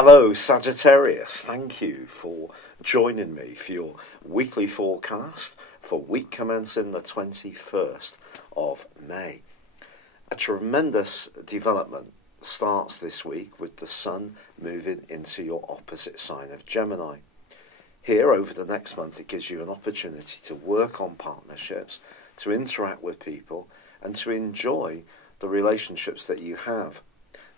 Hello Sagittarius, thank you for joining me for your weekly forecast for week commencing the 21st of May. A tremendous development starts this week with the Sun moving into your opposite sign of Gemini. Here over the next month it gives you an opportunity to work on partnerships, to interact with people and to enjoy the relationships that you have.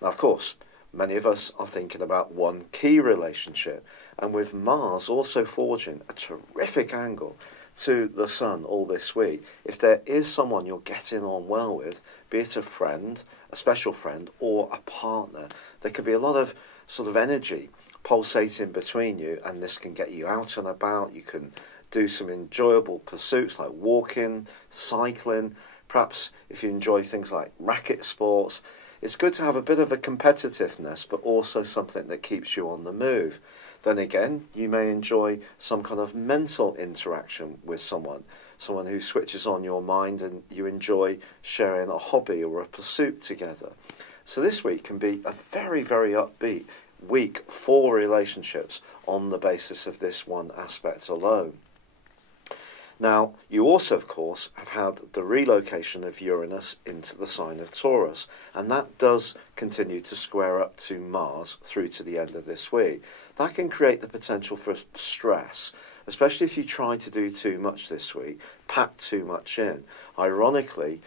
Now of course, many of us are thinking about one key relationship, and with Mars also forging a terrific angle to the Sun all this week, if there is someone you're getting on well with, be it a friend, a special friend, or a partner, there could be a lot of sort of energy pulsating between you, and this can get you out and about. You can do some enjoyable pursuits like walking, cycling, perhaps if you enjoy things like racket sports. It's good to have a bit of a competitiveness, but also something that keeps you on the move. Then again, you may enjoy some kind of mental interaction with someone who switches on your mind, and you enjoy sharing a hobby or a pursuit together. So this week can be a very, very upbeat week for relationships on the basis of this one aspect alone. Now, you also, of course, have had the relocation of Uranus into the sign of Taurus, and that does continue to square up to Mars through to the end of this week. That can create the potential for stress, especially if you try to do too much this week, pack too much in. Ironically,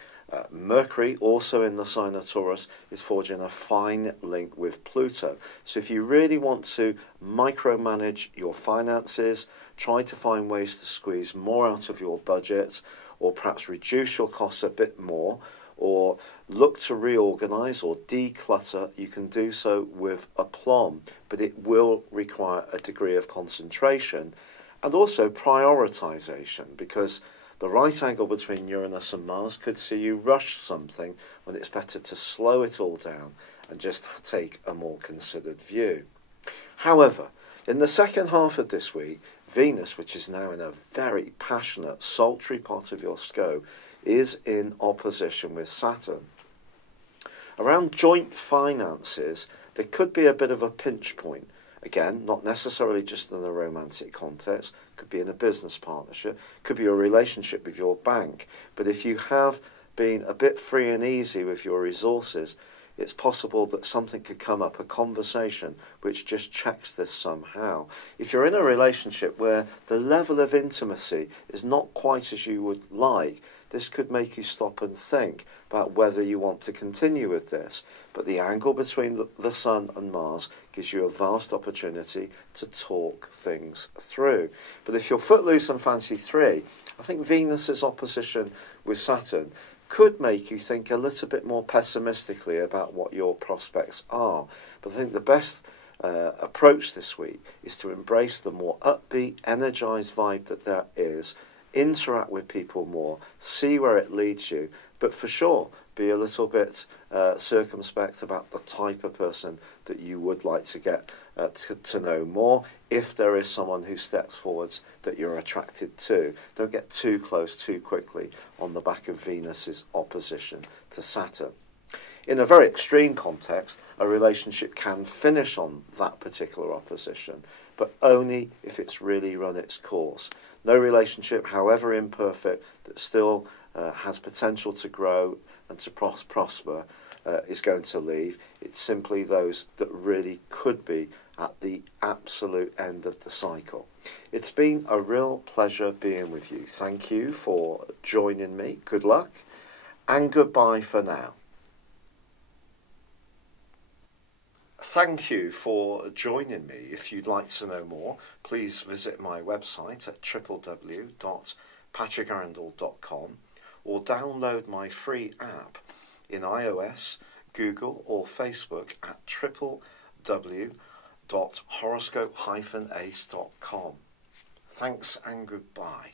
Mercury, also in the sign of Taurus, is forging a fine link with Pluto. So if you really want to micromanage your finances, try to find ways to squeeze more out of your budget, or perhaps reduce your costs a bit more, or look to reorganize or declutter, you can do so with aplomb, but it will require a degree of concentration and also prioritization, because the right angle between Uranus and Mars could see you rush something when it's better to slow it all down and just take a more considered view. However, in the second half of this week, Venus, which is now in a very passionate, sultry part of your scope, is in opposition with Saturn. Around joint finances, there could be a bit of a pinch point. Again, not necessarily just in a romantic context, could be in a business partnership, could be a relationship with your bank. But if you have been a bit free and easy with your resources, it's possible that something could come up, a conversation, which just checks this somehow. If you're in a relationship where the level of intimacy is not quite as you would like, this could make you stop and think about whether you want to continue with this. But the angle between the Sun and Mars gives you a vast opportunity to talk things through. But if you're footloose and fancy free, I think Venus's opposition with Saturn could make you think a little bit more pessimistically about what your prospects are. But I think the best approach this week is to embrace the more upbeat, energized vibe that there is, interact with people more, see where it leads you, but for sure be a little bit circumspect about the type of person that you would like to get to know more. If there is someone who steps forwards that you're attracted to, don't get too close too quickly on the back of Venus's opposition to Saturn. In a very extreme context, a relationship can finish on that particular opposition, but only if it's really run its course. No relationship, however imperfect, that still has potential to grow and to prosper is going to leave. It's simply those that really could be at the absolute end of the cycle. It's been a real pleasure being with you. Thank you for joining me. Good luck and goodbye for now. Thank you for joining me. If you'd like to know more, please visit my website at www.patrickarundell.com or download my free app in iOS, Google or Facebook at www.horoscope-ace.com. Thanks and goodbye.